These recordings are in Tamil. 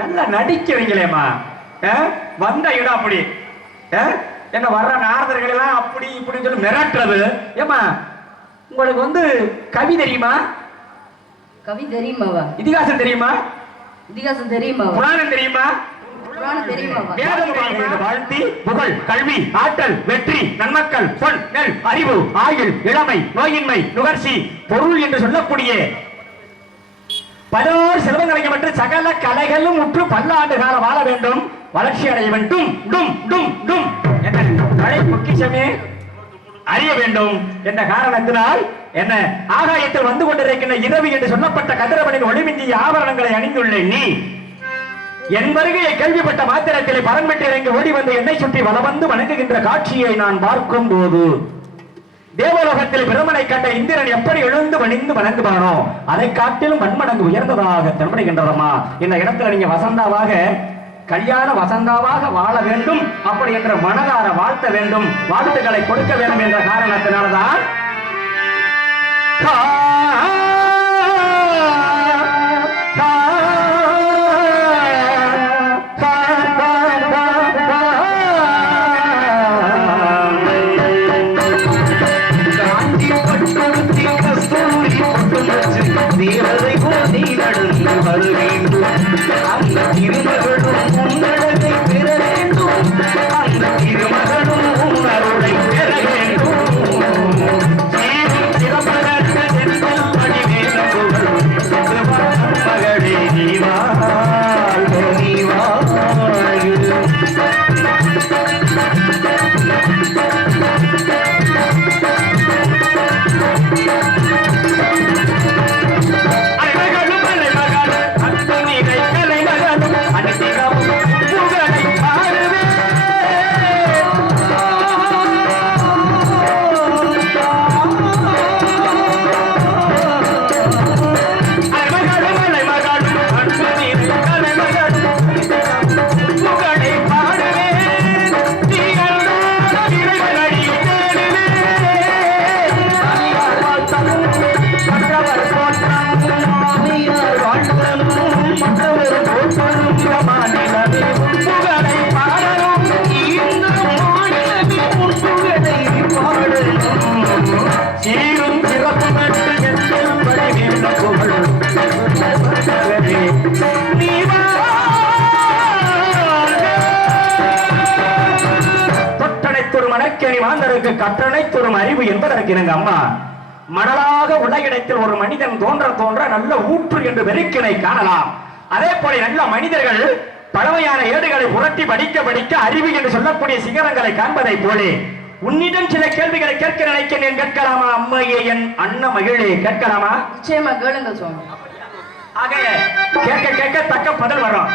நல்லா நடிக்கிறீங்களேம்மா? வந்த இடம் அப்படி? என்ன வர்ற நாரதர்கள் எல்லாம் அப்படி இப்படின்னு சொல்லி மிரட்டுறது. ஏமா உங்களுக்கு வந்து கவி தெரியுமா? கவி தெரியுமாவா? இதிகாசம் தெரியுமா? இதிகாசம் தெரியுமா? புராணம் தெரியுமா? வாழ்த்தி புகழ் கல்வி ஆற்றல் வெற்றி நன்மக்கள் சொல் நெல் அறிவு ஆயுள் இளமை நோயின்மை நுகர்ச்சி பொருள் என்று சொல்லக்கூடிய பலோர் செல்வங்களை மற்றும் சகல கலைகளும் முற்று பல்லாண்டு காலம் வாழ வேண்டும். வளர்ச்சி அடைய வேண்டும். டும் டும் டும் என்ன கலை பொக்கிஷமே அறிய வேண்டும் என்ற காரணத்தினால் என்ன? ஆகாயத்தில் வந்து கொண்டிருக்கின்ற இரவு என்று சொல்லப்பட்ட கதிரவனின் ஒளிமிஞ்சிய ஆபரணங்களை அணிந்துள்ள நீ. என் வருகையை கேள்விப்பட்ட மாத்திரத்திலே பரம்பெற்று இறங்கி ஓடி வந்து என்னை சுற்றி வளவந்து வந்து வணங்குகின்ற காட்சியை நான் பார்க்கும் போது தேவலோகத்தில் பிரமனை கண்ட இந்திரன் எப்படி எழுந்து வணிந்து வணங்குவானோ அதை காட்டிலும் வன்மடங்கு உயர்ந்ததாக தென்படுகின்றதம்மா இந்த இடத்துல நீங்க வசந்தாவாக கல்யாண வசந்தாவாக வாழ வேண்டும் அப்படி என்ற மனதார வாழ்த்த வேண்டும் வாழ்த்துக்களை கொடுக்க வேண்டும் என்ற காரணத்தினால்தான். மணக்கேணி மாந்தருக்கு கற்றனைத்தொரும் அறிவு என்பதற்கு எனக்கு அம்மா மணலாக உள்ள இடத்தில் ஒரு மனிதன் தோன்ற தோன்ற நல்ல ஊற்று என்று வெறுக்கினை காணலாம். அதே போல நல்ல மனிதர்கள் பழமையான ஏடுகளை புரட்டி படிக்க படிக்க அறிவு என்று சொல்லக்கூடிய சிகரங்களை காண்பதை போலே உன்னிடம் சில கேள்விகளை கேட்க நினைக்கிறேன் கேட்கலாமா? அம்மையே என் அண்ண மகிழே கேட்கலாமா? நிச்சயமா கேளுங்க சுவாமி. ஆக கேட்க கேட்க தக்க பதில் வரும்.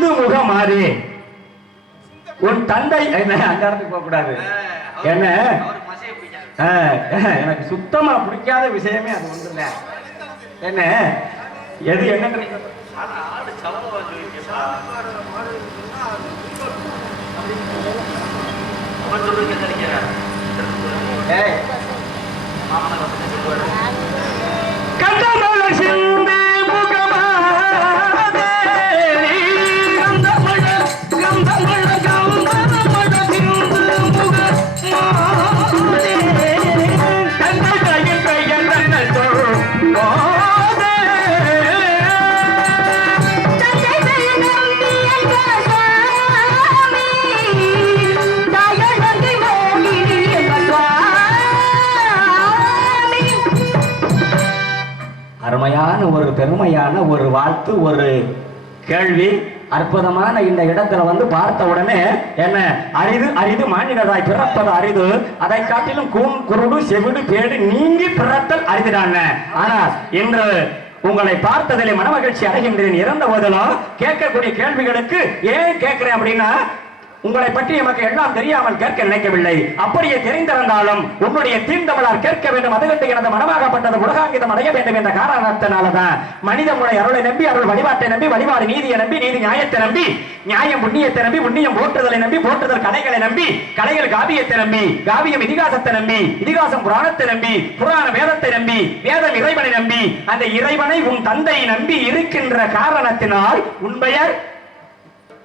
சிந்து முகமாறே உன் தந்தை என்ன அந்த இடத்துக்கு போக கூடாது. என்ன? எனக்கு சுத்தமா பிடிக்காத விஷயமே அது ஒன்று இல்ல. என்ன? எது என்ன ஏய். சிந்து ஒரு ஒரு வாழ்த்து ஒரு கேள்வி. அற்புதமான இந்த இடத்துல வந்து பார்த்த உடனே என்ன? அரிது அரிது மாநிலதாய் பிறப்பது அரிது. அதை காட்டிலும் கூன் குருடு செவிடு பேடு நீங்கி பிறத்தல் அரிதுடான ஆனால் இன்று உங்களை பார்த்ததிலே மனமகிழ்ச்சி அடைகின்றேன். இறந்த போதிலும் கேட்கக்கூடிய கேள்விகளுக்கு ஏன் கேட்கிறேன் அப்படின்னா உங்களை பற்றி எமக்கு எல்லாம் தெரியாமல் கேட்க நினைக்கவில்லை. அப்படியே தெரிந்திருந்தாலும் உன்னுடைய தீர்ந்தவளால் கேட்க வேண்டும். அது கண்டு எனது மனமாகப்பட்டது உலகாங்கிதம் அடைய வேண்டும் என்ற காரணத்தினாலதான். மனித முறை அருளை நம்பி அருள் வழிபாட்டை நம்பி வழிபாடு நீதியை நம்பி நீதி நியாயத்தை நம்பி நியாயம் புண்ணியத்தை நம்பி புண்ணியம் போற்றுதலை நம்பி போற்றுதல் கலைகளை நம்பி கலைகள் காவியத்தை நம்பி காவியம் இதிகாசத்தை நம்பி இதிகாசம் புராணத்தை நம்பி புராண வேதத்தை நம்பி வேதம் இறைவனை நம்பி அந்த இறைவனை உன் தந்தை நம்பி இருக்கின்ற காரணத்தினால் உன் பெயர்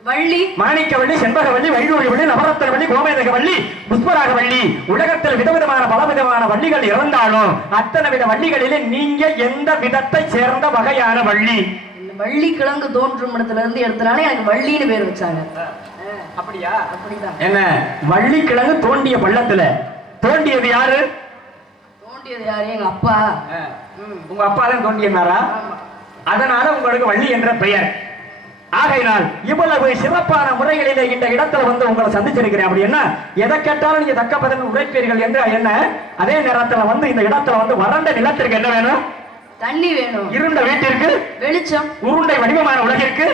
வள்ளி. மாணிக்கவள்ளி செண்பகவள்ளி வைடூரி வள்ளி நவரத்தன வள்ளி கோமேதக வள்ளி புஷ்பராக வள்ளி உலகத்தில் விதவிதமான பலவிதமான வள்ளிகள் இருந்தாலும் அத்தனை வித வள்ளிகளிலே நீங்க எந்த விதத்தை சேர்ந்த வகையான வள்ளி? இந்த வள்ளி கிழங்கு தோன்றும் இடத்துல இருந்து எடுத்தனால எனக்கு வள்ளின்னு பேர் வச்சாங்க. அப்படியா? அப்படிதான். என்ன? வள்ளி கிழங்கு தோண்டிய பள்ளத்துல. தோண்டியது யாரு? தோண்டியது யாரு? எங்க அப்பா. ம். உங்க அப்பா தான் தோண்டியனாரா ஆமா. அதனால உங்களுக்கு வள்ளி என்ற பெயர். ஆகையினால் இவ்வளவு சிறப்பான முறைகளிலே இந்த இடத்துல வந்து உங்களை சந்திச்சிருக்கிறேன். அப்படின்னா எதை கேட்டாலும் நீங்க தக்க பதில் உழைப்பீர்கள் என்று என்ன? அதே நேரத்துல வந்து இந்த இடத்துல வந்து வறண்ட நிலத்திற்கு என்ன வேணும்? தண்ணி வேணும். இருண்ட வீட்டிற்கு? வெளிச்சம். உருண்டை வடிவமான உலகிற்கு?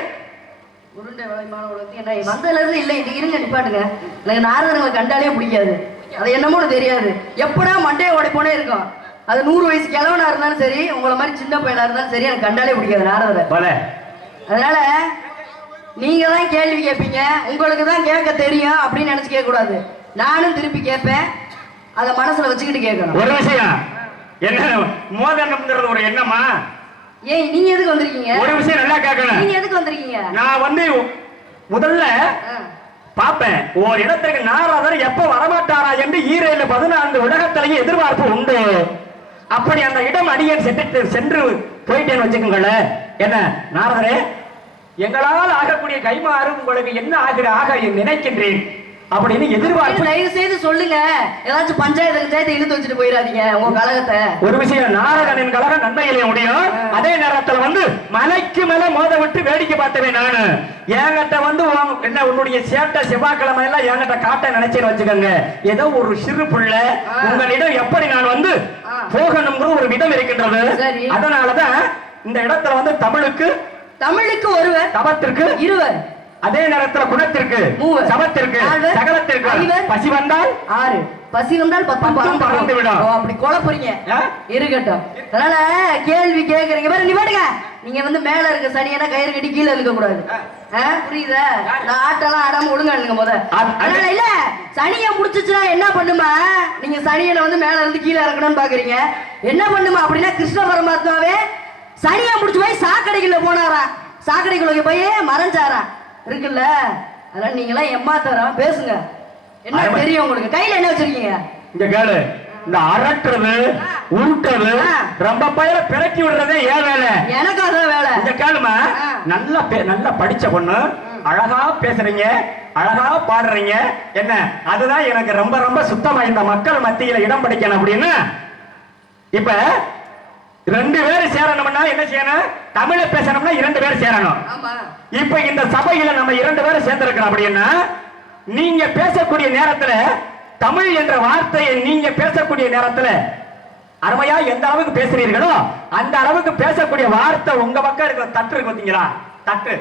உருண்டை வளையமான உலகத்துக்கு என்ன? வந்ததுல இருந்து இல்லை. இது இருங்க நிப்பாட்டுங்க. எனக்கு நாரதங்களை கண்டாலே பிடிக்காது. அது என்னமோன்னு தெரியாது. எப்படா மண்டையை உடைப்போனே இருக்கும். அது நூறு வயசு கிழவனா இருந்தாலும் சரி உங்களை மாதிரி சின்ன பையனா இருந்தாலும் சரி எனக்கு கண்டாலே பிடிக்காது நாரதரை. போல. அதனால நீங்க தான் கேள்வி கேட்பீங்க. உங்களுக்கு தான் கேட்க தெரியும் அப்படின்னு நினைச்சு கேட்க கூடாது நானும் திருப்பி கேட்பேன். அதை மனசுல வச்சுக்கிட்டு கேட்கணும். ஒரு விஷயம். என்ன மோதனம்ங்கிறது ஒரு எண்ணமா? ஏய் நீங்க எதுக்கு வந்திருக்கீங்க? ஒரு விஷயம் நல்லா கேட்கணும். நீங்க எதுக்கு வந்திருக்கீங்க? நான் வந்து முதல்ல. பாப்பேன் ஒரு இடத்துக்கு நாரதர் எப்ப வரமாட்டாரா என்று ஈரேழு பதினான்கு உலகத்திலேயே எதிர்பார்ப்பு உண்டு. அப்படி அந்த இடம் அடியேன் சென்று சென்று போயிட்டேன்னு வச்சுக்கோங்களேன். என்ன நாரதரே? எங்களால் ஆகக்கூடிய கைமாறு உங்களுக்கு என்ன ஆகிற ஆக நினைக்கின்றேன். அப்படின்னு எதிர்பார்ப்பு. தயவு செய்து சொல்லுங்க. ஏதாச்சும் பஞ்சாயத்து பஞ்சாயத்து இழுத்து வச்சுட்டு போயிடாதீங்க உங்க கழகத்தை. ஒரு விஷயம் நாரதனின் கழக நன்மையிலே முடியும். அதே நேரத்துல வந்து மலைக்கு மேல மோத விட்டு வேடிக்கை பார்த்தவன் நானு. என்கிட்ட வந்து என்ன உன்னுடைய சேட்டை செவ்வாய்க்கிழமை எல்லாம் என்கிட்ட காட்ட நினைச்சேன்னு வச்சுக்கோங்க. ஏதோ ஒரு சிறு புள்ள. உங்களிடம் எப்படி நான் வந்து. போகணுங்கிற ஒரு விதம் இருக்கின்றது. அதனாலதான் இந்த இடத்துல வந்து தமிழுக்கு தமிழுக்கு ஒருவர் தவத்திற்கு இருவர். அதே நேரத்துல குணத்திற்கு மூவர். சபத்திற்கு. சகலத்திற்கு. பசி வந்தால்? ஆறு. பசி வந்தால் பத்தும் பறந்து விடும். அப்படி குழப்புறீங்க ஆ? இருக்கட்டும். அதனால கேள்வி கேக்குறீங்க. பாரு நீ பாட்டுங்க நீங்க வந்து மேல இருக்க சனியனா கயிறு கட்டி கீழே இருக்க கூடாது. புரியுதா? நான் ஆட்டெல்லாம் ஆடாம ஒழுங்கா இருங்க முத. அது- அதனால இல்ல சனியை முடிச்சுச்சுன்னா என்ன பண்ணுமா? நீங்க சனியனை வந்து மேல இருந்து கீழே இறக்கணும்னு பாக்குறீங்க. என்ன பண்ணுமா அப்படின்னா கிருஷ்ண பரமாத்மாவே சனியை முடிச்சு போய் சாக்கடைக்குள்ள போனாராம் சாக்கடைக்குள்ள போய் மறைஞ்சாராம் இருக்குல்ல? அதனால நீங்களாம் எம்மாத்தரம் பேசுங்க. என்ன. தெரியும் உங்களுக்கு? கையில என்ன வச்சிருக்கீங்க? இங்க கேளு. இந்த அரட்டுறது உருட்டுறது. ரொம்ப பயிர பிறக்கி விடுறதே ஏன் வேலை. எனக்கு அதான் வேலை. இங்க கேளுமா. நல்லா நல்லா படிச்ச பொண்ணு. அழகா பேசுறீங்க. அழகா பாடுறீங்க. என்ன? அதுதான் எனக்கு ரொம்ப ரொம்ப சுத்தமா இந்த மக்கள் மத்தியில இடம் பிடிக்கணும் அப்படின்னு. இப்ப ரெண்டு பேரும் சேரணும்னா என்ன செய்யணும்? தமிழ பேசணும்னா இரண்டு பேர் சேரணும். இப்ப இந்த சபையில நம்ம இரண்டு பேரும் சேர்ந்திருக்கிறோம் அப்படின்னா நீங்க பேசக்கூடிய நேரத்துல தமிழ் என்ற வார்த்தையை நீங்க பேசக்கூடிய நேரத்துல அருமையா எந்த அளவுக்கு பேசுறீர்களோ அந்த அளவுக்கு பேசக்கூடிய வார்த்தை உங்க பக்கம் இருக்கிற தட்டு இருக்கு பாத்தீங்களா? தட்டு.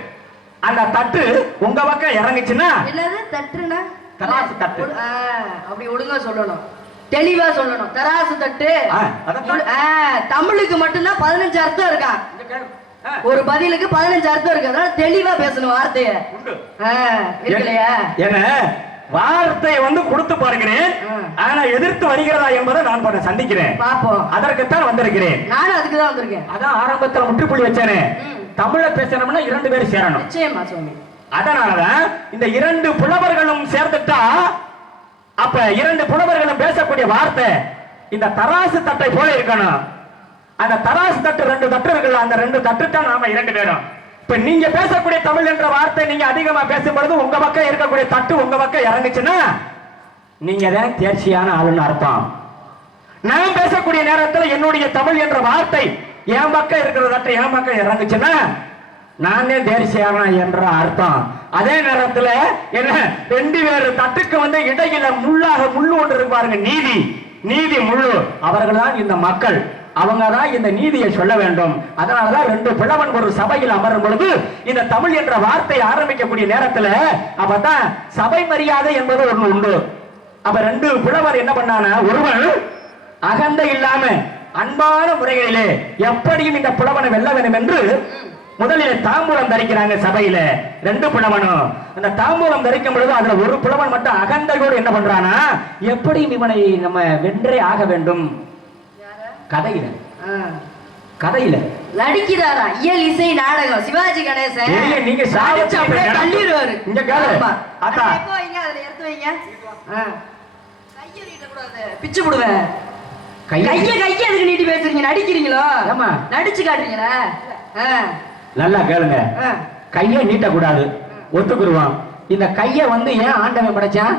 அந்த தட்டு உங்க பக்கம் இறங்குச்சுன்னா தட்டுனா? தட்டு. அப்படி ஒழுங்கா சொல்லணும். தெளிவா சொல்லணும். தராசு தட்டு. தமிழுக்கு மட்டும்தான் பதினஞ்சு அர்த்தம். ஆ, ஒரு பதிலுக்கு பதினஞ்சு அர்த்தம் இருக்கு. அதனால தெளிவா பேசணும் வார்த்தைய. இருக்கலையா? என்ன? வார்த்தையை வந்து கொடுத்து பார்க்கிறேன் ஆ. ஆனா எதிர்த்து வருகிறதா என்பதை நான் பண்ண சந்திக்கிறேன். பாப்போம். அதற்குத்தான் வந்திருக்கிறேன். நானும் அதுக்கு தான் வந்திருக்கேன். அதான் ஆரம்பத்துல முற்றுப்புள்ளி வச்சேனே. தமிழ பேசணும்னா இரண்டு பேரும் சேரணும். நிச்சயமா சுவாமி. அதனாலதான் இந்த இரண்டு புலவர்களும் சேர்ந்துட்டா அப்ப இரண்டு புலவர்களும் பேசக்கூடிய வார்த்தை இந்த தராசு தட்டை போல இருக்கணும். அந்த தராசு தட்டு ரெண்டு தட்டு இருக்குல்ல அந்த ரெண்டு தட்டு தான் நாம இரண்டு பேரும். இப்ப நீங்க பேசக்கூடிய தமிழ் என்ற வார்த்தை நீங்க அதிகமா பேசும் பொழுது உங்க பக்கம் இருக்கக்கூடிய தட்டு உங்க பக்கம் இறங்குச்சுன்னா நீங்க தான் தேர்ச்சியான ஆளுன்னு அர்த்தம். நான் பேசக்கூடிய நேரத்தில் என்னுடைய தமிழ் என்ற வார்த்தை என் பக்கம் இருக்கிற தட்டு என் பக்கம் இறங்குச்சுன்னா நானே தேர்ச்சியானா என்ற அர்த்தம். அதே நேரத்துல என்ன ரெண்டு பேர் தட்டுக்கு வந்து இடையில முள்ளாக முள்ளு ஒன்று இருப்பாருங்க நீதி. நீதி முள்ளு. அவர்கள் தான் இந்த மக்கள். அவங்க தான் இந்த நீதியை சொல்ல வேண்டும். அதனாலதான் ரெண்டு பிளவன் ஒரு சபையில் அமரும் பொழுது இந்த தமிழ் என்ற வார்த்தை ஆரம்பிக்கக்கூடிய நேரத்துல அப்பதான் சபை மரியாதை என்பது ஒன்று உண்டு. அப்ப ரெண்டு புலவர் என்ன பண்ணானா ஒருவன் அகந்த இல்லாம அன்பான முறைகளிலே எப்படியும் இந்த புலவனை வெல்ல வேண்டும் என்று முதலில் தாம்பூலம் தரிக்கிறாங்க சபையில. ரெண்டு புலவனும். அந்த தாம்பூலம் தரிக்கும் பொழுது அதுல ஒரு புலவன் மட்டும் அகந்தையோடு என்ன பண்றானா எப்படியும் இவனை நம்ம வென்றே ஆக வேண்டும். கதையில. கதையில. நடிக்கிறாரா? இயல் இசை நாடகம். சிவாஜி கணேசன். நீங்க தள்ளிடுவாரு. இங்க கேளு. அத்தா. அதுல எடுத்து வைங்க. பிச்சு போடுவேன். கையை- கைய எதுக்கு நீட்டி பேசுறீங்க? நடிக்கிறீங்களோ? ஆமா. நடிச்சு காட்டுறீங்களா? ஆ. நல்லா கேளுங்க. கையை நீட்டக்கூடாது. ஒத்துக்குருவான். இந்த கையை வந்து ஏன் ஆண்டவன் படைச்சான்?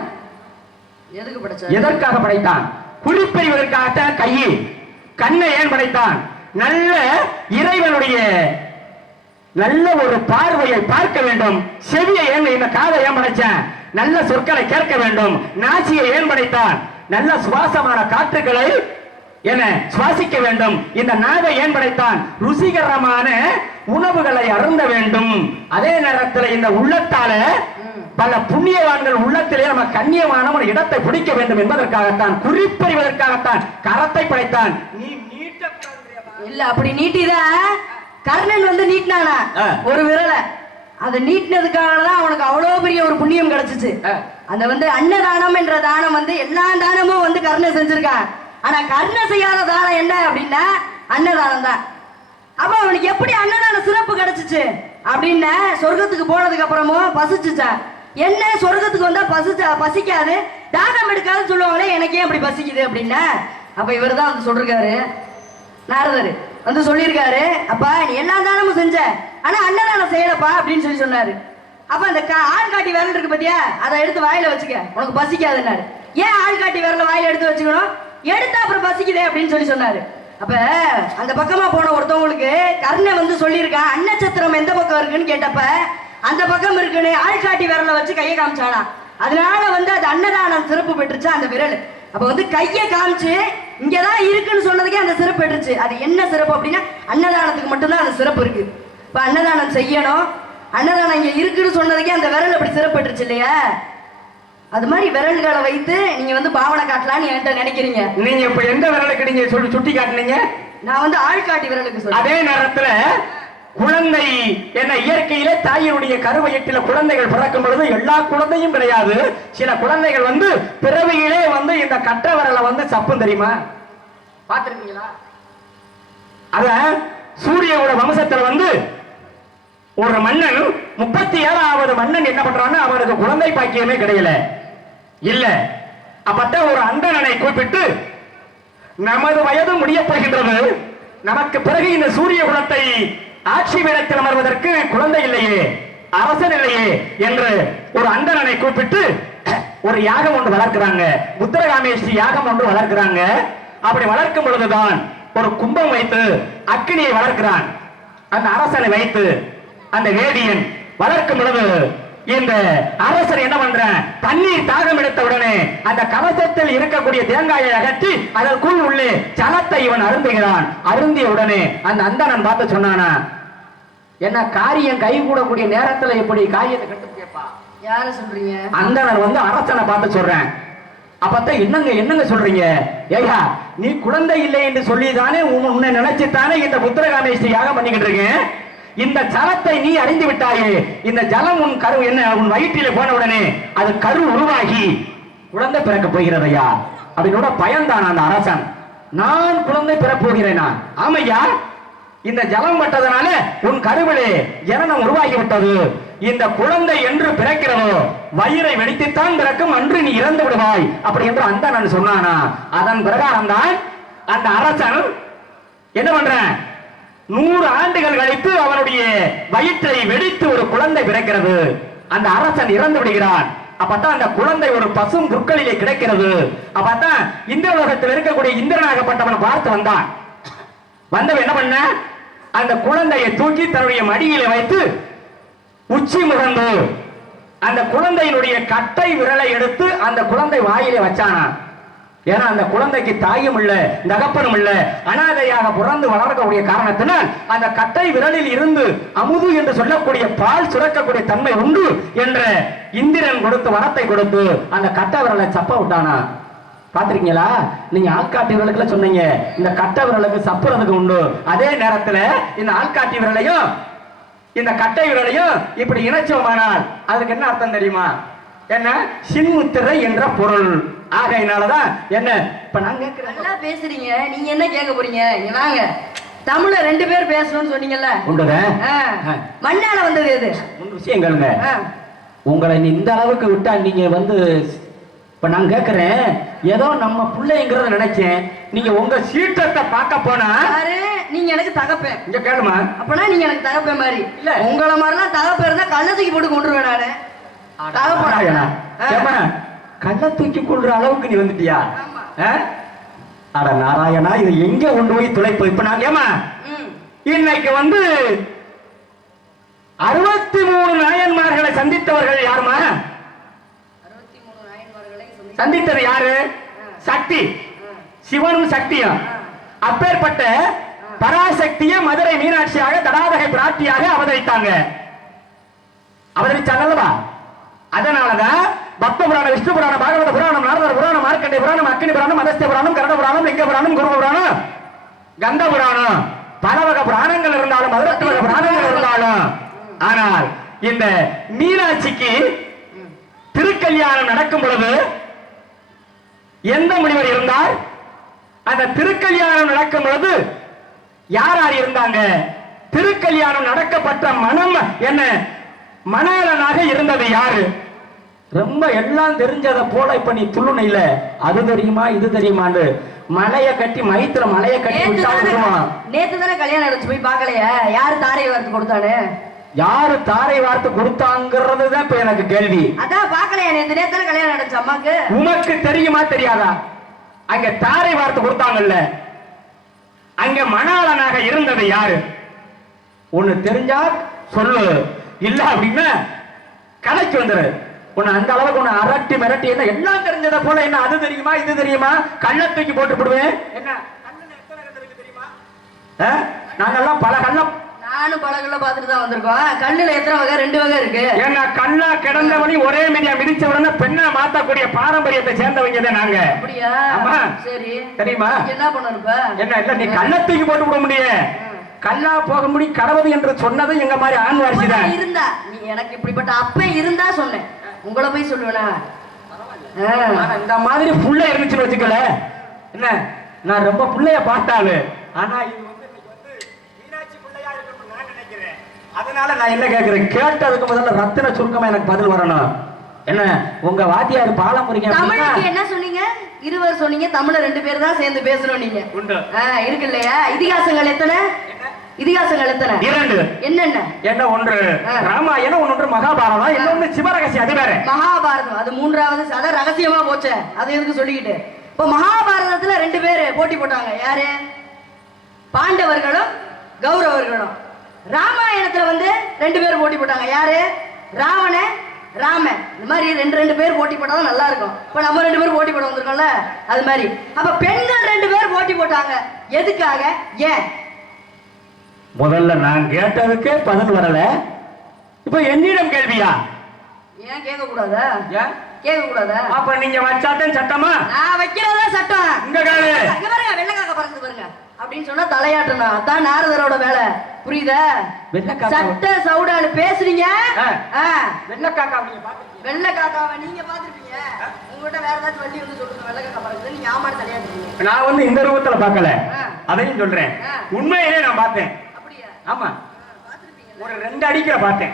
எதுக்கு எதற்காக படைத்தான்? குறிப்பறிவதற்காகத்தான் கை கண்ணை ஏன் படைத்தான்? நல்ல இறைவனுடைய நல்ல ஒரு பார்வையை பார்க்க வேண்டும். செவியை ஏன் இந்த காதை ஏன் படைச்சான்? நல்ல சொற்களை கேட்க வேண்டும். நாசியை ஏன் படைத்தான்? நல்ல சுவாசமான காற்றுகளை என சுவாசிக்க வேண்டும். இந்த நாவை ஏன் படைத்தான் ருசிகரமான உணவுகளை அருந்த வேண்டும். அதே நேரத்தில் இந்த உள்ளத்தால பல புண்ணியவான்கள் உள்ளத்திலே நம்ம கண்ணியமான ஒரு இடத்தை பிடிக்க வேண்டும் என்பதற்காகத்தான் குறிப்பறிவதற்காகத்தான் கரத்தை படைத்தான். நீ இல்ல அப்படி நீட்டிதான் கர்ணன் வந்து நீட்டினானா? ஆ. ஒரு விரலை. அதை நீட்டினதுக்காக தான் அவனுக்கு அவ்வளவு பெரிய ஒரு புண்ணியம் கிடைச்சிச்சு. அந்த வந்து அன்னதானம் என்ற தானம் வந்து எல்லா தானமும் வந்து கர்ணன் செஞ்சிருக்கான். ஆனா கர்ணன் செய்யாத தானம் என்ன அப்படின்னா அன்னதானம் தான். அப்ப அவனுக்கு எப்படி அன்னதான சிறப்பு கிடைச்சிச்சு அப்படின்னா சொர்க்கத்துக்கு போனதுக்கு அப்புறமும் பசிச்சுச்சான் என்ன சொர்க்கத்துக்கு வந்தா பசிச்சா பசிக்காது? தாகம் எடுக்காதுன்னு சொல்லுவாங்களே எனக்கு ஏன் அப்படி பசிக்குது அப்படின்னா? அப்ப இவர் தான் வந்து சொல்லிருக்காரு. நாரதர் வந்து சொல்லியிருக்காரு அப்பா நீ எல்லா தானமும் செஞ்ச ஆனா அன்னதானம் செய்யலப்பா அப்படின்னு சொல்லி சொன்னாரு. அப்ப அந்த கா- ஆள்காட்டி விரல் இருக்கு பாத்தியா? அதை எடுத்து வாயில வச்சுக்க உனக்கு பசிக்காதுன்னாரு. ஏன் ஆள்காட்டி விரல வாயில எடுத்து வச்சுக்கணும்? எடுத்தா அப்புறம் பசிக்குதே அப்படின்னு சொல்லி சொன்னாரு. அப்ப அந்த பக்கமா போன ஒருத்தவங்களுக்கு கர்ணை வந்து சொல்லியிருக்கான் அன்னச்சத்திரம் எந்த பக்கம் இருக்குன்னு கேட்டப்ப அந்த பக்கம் இருக்குன்னு ஆள்காட்டி விரலை வச்சு கையை காமிச்சானா. அதனால வந்து அது அன்னதானம் சிறப்பு பெற்றுச்சு அந்த விரல். அப்ப வந்து கையை காமிச்சு இங்கதான் இருக்குன்னு சொன்னதுக்கே அந்த சிறப்பு பெற்றுச்சு. அது என்ன சிறப்பு அப்படின்னா அன்னதானத்துக்கு மட்டும்தான் அந்த சிறப்பு இருக்கு. இப்ப அன்னதானம் செய்யணும். அன்னதானம் இங்க இருக்குன்னு சொன்னதுக்கே அந்த விரல் அப்படி சிறப்பு பெற்றுச்சு இல்லையா? அது மாதிரி விரல்களை வைத்து நீங்க வந்து பாவனை காட்டலாம்னு என்கிட்ட நினைக்கிறீங்க. நீங்க இப்ப எந்த விரலுக்கு நீங்க சொல்லி சுட்டி காட்டுனீங்க? நான் வந்து ஆள்காட்டி விரலுக்கு சொல்றேன். அதே நேரத்துல குழந்தை என்ன இயற்கையிலே தாயினுடைய கருவயிற்றில குழந்தைகள் பிறக்கும் பொழுது எல்லா குழந்தையும் கிடையாது. சில குழந்தைகள் வந்து பிறவியிலே வந்து இந்த கட்ட விரலை வந்து சப்பும் தெரியுமா? பார்த்திருக்கீங்களா? அத சூரியனோட வம்சத்துல வந்து ஒரு மன்னன் முப்பத்தி ஏழாவது மன்னன் என்ன பண்றான்னு அவனுக்கு குழந்தை பாக்கியமே கிடையல. இல்ல. அப்பத்தான் ஒரு அந்தணனை கூப்பிட்டு நமது வயது முடிய போகின்றது நமக்கு பிறகு இந்த சூரிய குலத்தை ஆட்சி வீடத்தில் அமர்வதற்கு குழந்தை இல்லையே அரசன் இல்லையே என்று ஒரு அந்தணனை கூப்பிட்டு ஒரு யாகம் ஒன்று வளர்க்கிறாங்க. புத்திரகாமேஸ்வரி யாகம் ஒன்று வளர்க்கிறாங்க. அப்படி வளர்க்கும் பொழுதுதான் ஒரு கும்பம் வைத்து அக்கினியை வளர்க்கிறான். அந்த அரசனை வைத்து அந்த வேதியன் வளர்க்கும் பொழுது இந்த அரசர் என்ன பண்ற? தண்ணீர் தாகம் எடுத்த உடனே அந்த கலசத்தில் இருக்கக்கூடிய தேங்காயை அகற்றி அதற்குள் உள்ளே ஜலத்தை இவன் அருந்துகிறான். அருந்திய உடனே அந்த அந்தணன் பார்த்து சொன்னானா என்ன காரியம் கை கூடக்கூடிய நேரத்துல எப்படி காரியத்தை கட்டு கேட்பா யார சொல்றீங்க? அந்தணன் வந்து அரசனை பார்த்து சொல்றேன். அப்பத்தான் என்னங்க என்னங்க சொல்றீங்க? ஏய்யா நீ குழந்தை இல்லை என்று சொல்லிதானே உன் உன்னை நினைச்சுத்தானே இந்த புத்திரகாமேஸ்வரி யாகம் பண்ணிக்கிட்டு இருக்கேன்? இந்த ஜலத்தை நீ அறிந்து விட்டாயே. இந்த ஜலம் உன் கரு என்ன உன் வயிற்றில போன உடனே அது கரு உருவாகி குழந்தை பிறக்க போகிறதையா? அப்படின்னோட பயந்தான் அந்த அரசன். நான் குழந்தை பெறப்போகிறேனா ஆமையா? இந்த ஜலம் பட்டதனால உன் கருவிலே ஜனனம் உருவாகி விட்டது. இந்த குழந்தை என்று பிறக்கிறதோ வயிறை வெடித்துத்தான் பிறக்கும் அன்று நீ இறந்து விடுவாய். அப்படி என்று அந்த நான் சொன்னானா. அதன் பிரகாரம் தான் அந்த அரசன் என்ன பண்றேன்? நூறு ஆண்டுகள் கழித்து அவனுடைய வயிற்றை வெடித்து ஒரு குழந்தை பிறக்கிறது. அந்த அரசன் இறந்து விடுகிறான். அப்பதான் அந்த குழந்தை ஒரு பசும் புற்களிலே கிடைக்கிறது. அப்பதான் இந்த உலகத்தில் இருக்கக்கூடிய இந்திரனாகப்பட்டவன் பார்த்து வந்தான். வந்தவன் என்ன பண்ண? அந்த குழந்தையை தூக்கி தன்னுடைய மடியில வைத்து உச்சி முகந்து அந்த குழந்தையினுடைய கட்டை விரலை எடுத்து அந்த குழந்தை வாயிலே வச்சானான் ஏன்னா அந்த குழந்தைக்கு தாயும் இல்ல தகப்பனும் இல்ல அனாதையாக பிறந்து வளர்க்கக்கூடிய காரணத்தினால் அந்த கட்டை விரலில் இருந்து அமுது என்று சொல்லக்கூடிய பால் சுரக்கக்கூடிய தன்மை உண்டு என்ற இந்திரன் கொடுத்து வரத்தை கொடுத்து அந்த கட்டை விரலை சப்ப விட்டானா? பாத்திருக்கீங்களா நீங்க ஆள்காட்டி விரலுக்குல சொன்னீங்க. இந்த கட்டை விரலுக்கு சப்புறதுக்கு உண்டு. அதே நேரத்துல இந்த ஆள்காட்டி விரலையும் இந்த கட்டை விரலையும் இப்படி இணைச்சோமானால் அதுக்கு என்ன அர்த்தம் தெரியுமா? என்ன? சின்முத்திரை என்ற பொருள். ஆகையினாலதான் என்ன? இப்ப நான் கேட்கிறேன் நல்லா பேசுறீங்க. நீங்க என்ன கேட்க போறீங்க? இங்க வாங்க. தமிழ்ல ரெண்டு பேர் பேசணும்னு சொன்னீங்கல்ல. மண்ணால வந்தது எது? மூணு விஷயம் கேளுங்க. உங்களை இந்த அளவுக்கு விட்டா நீங்க வந்து இப்ப நான் கேட்கிறேன் ஏதோ நம்ம பிள்ளைங்கிறத நினைச்சேன். நீங்க உங்க சீற்றத்தை பார்க்க போனா நீங்க எனக்கு தகப்பேன். இங்க கேளுமா. அப்பனா நீங்க எனக்கு தகப்பேன் மாதிரி. இல்ல. உங்கள மாதிரிலாம் தகப்பேன் இருந்தா கள்ளத்துக்கு போட்டு கொண்டுருவேன் நானு. தகப்பனா கள்ள தூக்கி கொள்ற அளவுக்கு நீ வந்துட்டியா? அட நாராயணா இது எங்க கொண்டு போய் துளைப்பு? இப்ப நான் ஏமா. இன்னைக்கு வந்து அறுபத்தி மூணு நாயன்மார்களை சந்தித்தவர்கள். யாருமா சந்தித்தது யாரு? சக்தி. சிவனும் சக்தியும். அப்பேற்பட்ட பராசக்திய மதுரை மீனாட்சியாக தடாதகை பிராட்டியாக அவதரித்தாங்க. அவதரிச்சாங்கல்லவா அதனாலதான் பக்த புராணம் விஷ்ணு புராணம் பாகவத புராணம் நாரதர் புராணம் மார்க்கண்டே புராணம் அக்கினி புராணம் மதஸ்த புராணம் கருட புராணம் லிங்க புராணம் குரு புராணம் கந்த புராணம். பல வகை புராணங்கள் இருந்தாலும் பதினெட்டு வகை புராணங்கள் இருந்தாலும் ஆனால் இந்த மீனாட்சிக்கு திருக்கல்யாணம் நடக்கும் பொழுது எந்த முனிவர் இருந்தால் அந்த திருக்கல்யாணம் நடக்கும் பொழுது யார் யார் இருந்தாங்க? திருக்கல்யாணம் நடக்கப்பட்ட மனம் என்ன? மணாளனாக இருந்தது யாரு? ரொம்ப எல்லாம் தெரிஞ்சத போல இப்ப நீ துள்ளுன இல்ல அது தெரியுமா இது தெரியுமான்னு. மலைய கட்டி மயித்துல மலைய கட்டி நேத்து விட்டா தானே விடுமா நேத்து தானே கல்யாணம் அடிச்சு போய் பார்க்கலையா? யாரு தாரை வார்த்து கொடுத்தானு யாரு தாரை வார்த்தை கொடுத்தாங்கிறது தான் இப்ப எனக்கு கேள்வி. அதான் பார்க்கலையா நேத்து நேத்து கல்யாணம் நடந்துச்சு அம்மாக்கு. உமக்கு தெரியுமா தெரியாதா? அங்க தாரை வார்த்தை கொடுத்தாங்கல்ல. அங்க மணாளனாக இருந்தது யாரு? ஒண்ணு தெரிஞ்சா சொல்லு. இல்ல அப்படின்னா கலைக்கு வந்துரு. உன்னை அந்த அளவுக்கு உன்னை அரட்டி மிரட்டி என்ன எல்லாம் தெரிஞ்சத போல என்ன அது தெரியுமா இது தெரியுமா? கள்ள தூக்கி போட்டு போடுவேன் என்ன? நாங்கெல்லாம் பல கள்ளம் நானும் பழகுல பார்த்துட்டு தான் வந்திருக்கோம். கல்லுல எத்தனை வகை? ரெண்டு வகை இருக்கு. ஏன்னா கல்லா கிடந்தவனி ஒரே மீடியா மிதிச்ச உடனே பெண்ணை மாத்தக்கூடிய பாரம்பரியத்தை சேர்ந்தவங்க தான் நாங்க. அப்படியா? ஆமா. சரி. தெரியுமா? என்ன பண்ணணும் என்ன இல்ல நீ கள்ள தூக்கி போட்டு விட முடியும் கல்லா போக முடி கடவுது என்று சொன்னது எங்க மாதிரி ஆண் வாரிசு தான் இருந்தா நீ எனக்கு இப்படிப்பட்ட அப்ப இருந்தா சொன்னேன். உங்களை போய் சொல்லுவேனா? இந்த மாதிரி புள்ள இருந்துச்சுன்னு வச்சுக்கல என்ன? நான் ரொம்ப புள்ளைய பார்த்தாலு ஆனா இது வந்து இன்னைக்கு வந்து மீனாட்சி புள்ளையா இருக்கணும்னு நான் நினைக்கிறேன். அதனால நான் என்ன கேக்குறேன்? கேட்டதுக்கு முதல்ல ரத்தின சுருக்கமா எனக்கு பதில் வரணும். என்ன? உங்க வாத்தியார் பாலமுருங்க தமிழுக்கு என்ன சொன்னீங்க? இருவர் சொன்னீங்க தமிழ ரெண்டு பேர் தான் சேர்ந்து பேசணும் நீங்க. உண்டு. இருக்கு இல்லையா இதிகாசங்கள் எத்தனை? இதிகாசங்கள் எத்தனை இரண்டு. என்னென்ன? என்ன ஒன்று. ராமாயணம் ஒன்று மகாபாரதம் இன்னொன்று சிவரகசியம் அது வேற. மகாபாரதம் அது மூன்றாவது அதான் ரகசியமா போச்சே. அது எதுக்கு சொல்லிக்கிட்டு? இப்ப மகாபாரதத்துல ரெண்டு பேரு போட்டி போட்டாங்க. யாரு? பாண்டவர்களும் கௌரவர்களும். ராமாயணத்துல வந்து ரெண்டு பேரும் போட்டி போட்டாங்க. யாரு? ராவண ராமன். இந்த மாதிரி ரெண்டு ரெண்டு பேர் போட்டி போட்டாதான் நல்லா இருக்கும் இப்ப நம்ம ரெண்டு பேரும் போட்டி போட வந்திருக்கோம்ல அது மாதிரி. அப்ப பெண்கள் ரெண்டு பேர் போட்டி போட்டாங்க. எதுக்காக? ஏன்? முதல்ல நான் கேட்டதுக்கே பதில் வரல. இப்ப என்னிடம் கேள்வியா? ஏன் கேட்க கூடாதா கேட்க கூடாதா அப்ப நீங்க வச்சாதான் சட்டமா? நான் வைக்கிறதா சட்டம். இங்க காலு. இங்க பாருங்க வெள்ளைக்காக்க பாருங்க. அப்படின்னு சொன்னா தலையாட்டணும். அதான் நாரதரோட வேலை. புரியுதா? வெள்ளைக்காக்கா? சட்ட சவுடாலு பேசுறீங்க. வெள்ளக்காக்கா நீங்க பாத்துருக்கீங்க. வெள்ளை காக்காவை நீங்க பாத்துருப்பீங்க. உங்ககிட்ட வேற ஏதாச்சும் வண்டி வந்து சொல்லுங்க. வெள்ளை காக்கா பறக்குது நீங்க ஆமாடு தலையாட்டுறீங்க? நான் வந்து இந்த ரூபத்துல பார்க்கல. ஆ. அதையும் சொல்றேன். உண்மையிலே நான் பார்த்தேன். ஆமா. ஒரு ரெண்டு அடிக்கிற பார்த்தேன்.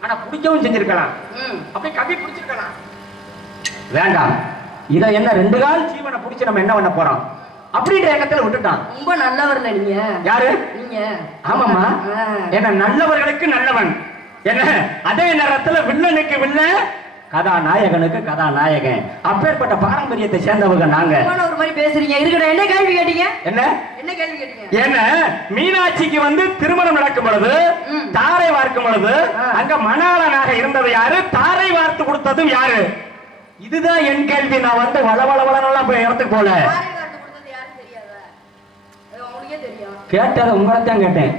ஆனா பிடிக்கவும் செஞ்சிருக்கலாம். ம். அப்படியே கவி பிடிச்சிருக்கலாம். வேண்டாம். இத என்ன ரெண்டு கால் ஜீவனை பிடிச்சு நம்ம என்ன பண்ண போறோம்? அப்படின்ற எண்ணத்துல விட்டுட்டான். ரொம்ப நல்லவர்ல நீங்க. யாரு? நீங்க. ஆமாமா. என்ன நல்லவர்களுக்கு நல்லவன். என்ன? அதே நேரத்துல வில்லனுக்கு வில்ல கதாநாயகனுக்கு கதாநாயகன். அப்பேற்பட்ட பாரம்பரியத்தை சேர்ந்தவங்க நாங்க. ஒரு மாதிரி பேசுறீங்க. இருக்கட்டும் என்ன கேள்வி கேட்டீங்க? என்ன? என்ன மீனாட்சிக்கு வந்து திருமணம் நடக்கும் பொழுது. தாரை வார்க்கும் பொழுது. அங்க மணாளனாக இருந்தது யாரு? தாரை வார்த்து கொடுத்ததும் யாரு? இதுதான் என் கேள்வி. நான் வந்து வள வள வளனெல்லாம் போய் இடத்துக்கு போல. கேட்டதை உங்களை தான் கேட்டேன்.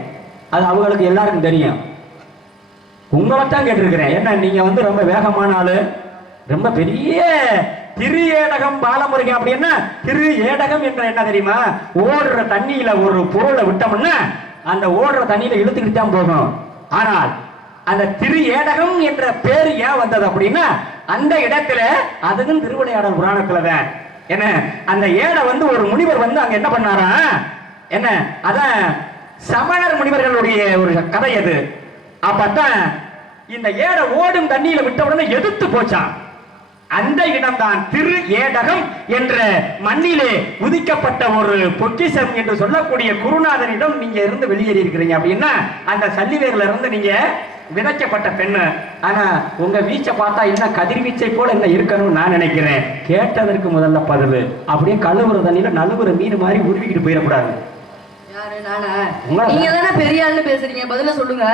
அது அவங்களுக்கு எல்லாருக்கும் தெரியும். உங்களை தான் கேட்டிருக்கிறேன். என்ன நீங்க வந்து ரொம்ப வேகமான ஆளு ரொம்ப பெரிய திரு ஏடகம் பாலமுருகன் அப்படின்னா திரு ஏடகம் என்ற என்ன தெரியுமா? ஓடுற தண்ணியில ஒரு பொருளை விட்டோம்னா அந்த ஓடுற தண்ணியில இழுத்துக்கிட்டு தான் போகும். ஆனால் அந்த திரு ஏடகம் என்ற பேர் ஏன் வந்தது அப்படின்னா அந்த இடத்துல அதுவும் திருவிளையாடல் புராணத்துல தான். என்ன? அந்த ஏடை வந்து ஒரு முனிவர் வந்து அங்க என்ன பண்ணாரா? என்ன? அதான் சமணர் முனிவர்களுடைய ஒரு கதை அது. அப்பதான் இந்த ஏடை ஓடும் தண்ணியில விட்ட உடனே எதிர்த்து போச்சான் அந்த இடம்தான் திரு ஏடகம் என்ற மண்ணிலே உதிக்கப்பட்ட ஒரு பொக்கிஷம் என்று சொல்லக்கூடிய குருநாதனிடம் நீங்க இருந்து வெளியேறி இருக்கிறீங்க அப்படின்னா அந்த சல்லிவேர்ல இருந்து நீங்க விதைக்கப்பட்ட பெண்ணு. ஆனா உங்க வீச்சை பார்த்தா என்ன கதிர்வீச்சை போல என்ன இருக்கணும்னு நான் நினைக்கிறேன். கேட்டதற்கு முதல்ல பதில். அப்படியே கழுவுற தண்ணியில நழுவுற மீன் மாதிரி உருவிக்கிட்டு போயிடக்கூடாது. நீங்க தானே பெரிய ஆள்னு பேசுறீங்க. பதில சொல்லுங்க.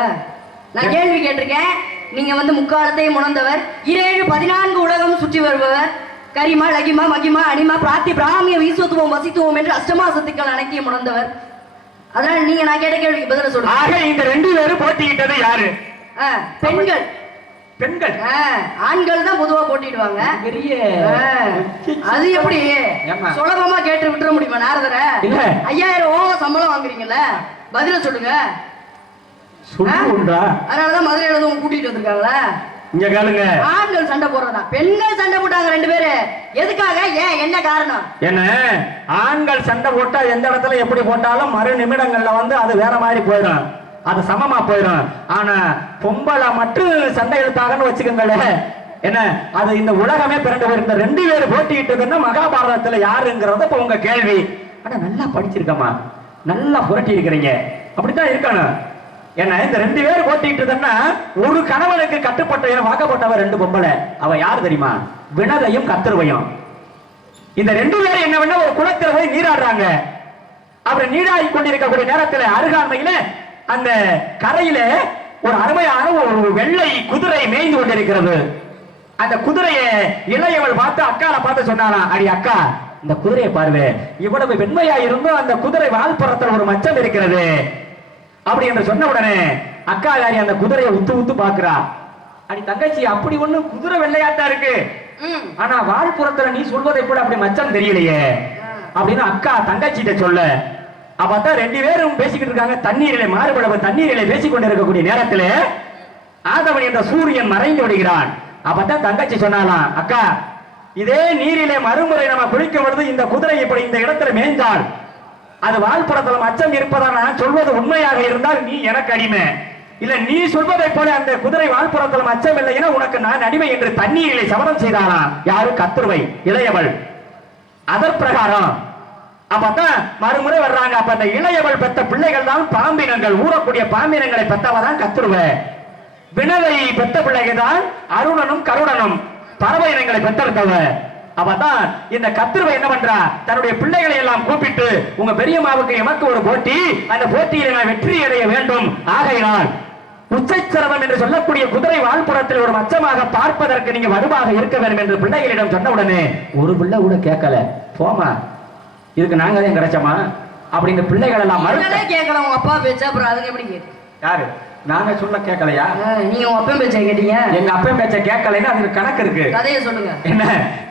நான் கேள்வி கேட்டிருக்கேன். நீங்க வந்து முக்காலத்தையும் உணர்ந்தவர். இரேழு பதினான்கு உலகம் சுற்றி வருபவர். கரிமா லகிமா மகிமா அனிமா பிராத்தி பிராமிய வீசுவத்துவம் வசித்துவம் என்று அஷ்டமா சத்துக்கள் அனைத்தையும் உணர்ந்தவர். அதனால நீங்க நான் கேட்ட கேள்விக்கு பதில சொல்லுங்க. ஆக இந்த ரெண்டு பேரும் போட்டியிட்டது யாரு? பெண்கள். பெண்கள். ஆண்கள் தான் பொதுவா போட்டிடுவாங்க பெரிய அது எப்படி? சுலபமா கேட்டு விட்டுற முடியுமா நாரதர. ஐயாயிரம் சம்பளம் வாங்குறீங்கல்ல? பதில சொல்லுங்க. சுண்டு உண்டா? அதனாலதான் மதுரையில வந்து கூட்டிட்டு வந்திருக்காங்களா? இங்க கேளுங்க. ஆண்கள் சண்டை போடுறதா? பெண்கள் சண்டை போட்டாங்க ரெண்டு பேரு. எதுக்காக? ஏன்? என்ன காரணம்? என்ன? ஆண்கள் சண்டை போட்டா எந்த இடத்துல எப்படி போட்டாலும் மறு நிமிடங்கள்ல வந்து அது வேற மாதிரி போயிடும். அது சமமா போயிடும். ஆனா பொம்பளை மட்டும் சண்டை இழுத்தாங்கன்னு வச்சுக்கோங்களேன். என்ன? அது இந்த உலகமே பிறண்டு போயிரு. இந்த ரெண்டு பேர் போட்டியிட்டதுன்னா மகாபாரதத்துல யாருங்கிறத இப்ப உங்க கேள்வி. ஆனா நல்லா படிச்சிருக்கமா நல்லா புரட்டி இருக்கிறீங்க அப்படித்தான் இருக்கணும். என்ன இந்த ரெண்டு பேர் போட்டிட்டுதுன்னா ஒரு கணவனுக்கு கட்டுப்பட்ட என வாக்கப்பட்டவ ரெண்டு பொம்பளை. அவ யார் தெரியுமா? வினதையும் கத்தருவையும் இந்த ரெண்டு பேரும் என்ன பண்ண ஒரு குளத்துல போய் நீராடுறாங்க. அப்புறம் நீராடி கொண்டிருக்கக்கூடிய நேரத்துல அருகாமையில அந்த கரையில ஒரு அருமையான ஒரு வெள்ளை குதிரை மேய்ந்து கொண்டிருக்கிறது. அந்த குதிரையை இளையவள் பார்த்து அக்கால பார்த்து சொன்னாராம் அடி அக்கா இந்த குதிரையை பாருவே இவ்வளவு வெண்மையா இருந்தும் அந்த குதிரை வால்புறத்தில் ஒரு மச்சம் இருக்கிறது. அப்படி என்று சொன்ன உடனே அக்காகாரி அந்த குதிரையை உத்து உத்து பாக்குறா அடி தங்கச்சி அப்படி ஒண்ணு குதிரை வெள்ளையாட்டா இருக்கு. ஆனா வாழ்புறத்துல நீ சொல்வதை கூட அப்படி மச்சம் தெரியலையே. அப்படின்னு அக்கா தங்கச்சிட்ட சொல்ல. அப்பதான் ரெண்டு பேரும் பேசிக்கிட்டு இருக்காங்க. தண்ணீரிலே மாறுபடவ தண்ணீரிலே பேசிக் கொண்டிருக்கக்கூடிய நேரத்துல ஆதவன் என்ற சூரியன் மறைந்து விடுகிறான். அப்பதான் தங்கச்சி சொன்னாலாம் அக்கா இதே நீரிலே மறுமுறை நம்ம குளிக்கும் பொழுது இந்த குதிரை இப்படி இந்த இடத்துல மேய்ந்தால் அது வாழ்புறத்துல அச்சம் இருப்பதா நான் சொல்வது உண்மையாக இருந்தால் நீ எனக்கு அடிமை. இல்ல நீ சொல்வதை போல அந்த குதிரை வாழ்புறத்துல மச்சம் இல்லைன்னா உனக்கு நான் அடிமை என்று தண்ணீரிலே சமரம் செய்தாளாம் யாரு? கத்துருவை இளையவள். அதர் பிரகாரம். அப்பதான் மறுமுறை வர்றாங்க. அப்ப அந்த இளையவள் பெற்ற பிள்ளைகள் தான் பாம்பினங்கள். ஊறக்கூடிய பாம்பினங்களை பெத்தவதான் கத்துருவ வினதை பெற்ற பிள்ளைகள் தான் அருணனும் கருணனும் பறவை இனங்களை பெற்றெடுத்தவ அப்பதான் இந்த கத்திருவை என்ன பண்றா? தன்னுடைய பிள்ளைகளை எல்லாம் கூப்பிட்டு உங்க பெரியம்மாவுக்கு எமக்கு ஒரு போட்டி அந்த போட்டியில நான் வெற்றி அடைய வேண்டும். ஆகையினால் உச்சைச்சிரவம் என்று சொல்லக்கூடிய குதிரை வாழ்புறத்தில் ஒரு மச்சமாக பார்ப்பதற்கு நீங்க வலுவாக இருக்க வேண்டும் என்று பிள்ளைகளிடம் சொன்ன உடனே ஒரு பிள்ளை கூட கேட்கல. போமா இதுக்கு நாங்க தான் கிடைச்சோமா? அப்படி இந்த பிள்ளைகள் எல்லாம் மறுக்க நீங்களே கேட்கலாம் உங்க அப்பா பேச்சா? அப்புறம் அதுக்கு எப்படி யாரு? நாங்க சொல்ல கேட்கலையா நீங்க உங்க அப்பா பேச்சை கேட்டீங்க? எங்க அப்பா பேச்ச கேட்கலைன்னா அதுக்கு கணக்கு இருக்கு. கதையை சொல்லுங்க. என்ன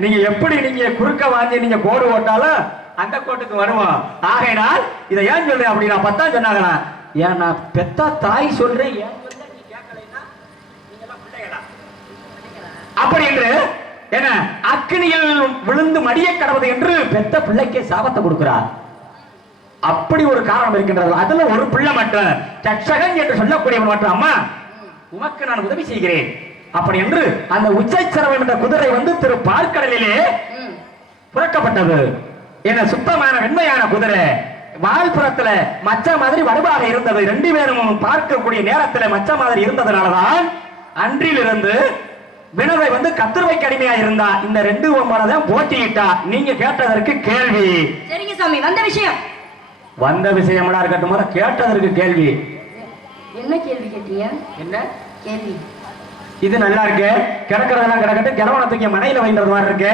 நீங்க எப்படி நீங்க குறுக்க வாங்கி நீங்க கோடு ஓட்டாலும் அந்த கோட்டுக்கு வருவோம். ஆகையினால் இதை ஏன் சொல்றேன் அப்படின்னா பத்தான் சொன்னாங்களா? ஏன் நான் பெத்த தாய் சொல்றேன்? அப்படி என்று என்ன அக்னியில் விழுந்து மடிய கடவுது என்று பெத்த பிள்ளைக்கு சாபத்தை கொடுக்கிறார். அப்படி ஒரு காரணம் இருக்கின்றது. அதுல ஒரு பிள்ளை மட்டும் தட்சகன் என்று சொல்லக்கூடியவன் மட்டும் அம்மா உமக்கு நான் உதவி செய்கிறேன். அப்படி என்று அந்த உச்சைச்சரவம் என்ற குதிரை வந்து திரு பார்க்கடலிலே. புறக்கப்பட்டது. என்ன சுத்தமான வெண்மையான குதிரை. வால்புறத்துல மச்ச மாதிரி வலுவாக இருந்தது. ரெண்டு பேரும் பார்க்கக்கூடிய நேரத்துல மச்ச மாதிரி இருந்ததுனாலதான் அன்றிலிருந்து வினதை வந்து கத்திரவைக்கு அடிமையா இருந்தா. இந்த ரெண்டு தான் போட்டியிட்டா. நீங்க கேட்டதற்கு கேள்வி. சரிங்க சாமி வந்த விஷயம். வந்த விஷயமெல்லாம் இருக்கட்டும் கேட்டதற்கு கேள்வி. என்ன கேள்வி கேட்டீங்க? என்ன? கேள்வி. இது நல்லா இருக்கு. கிடக்கிறதெல்லாம் கிடக்கட்டும். கிழவனத்துக்கு மனையில வைந்தது மாதிரி இருக்கு?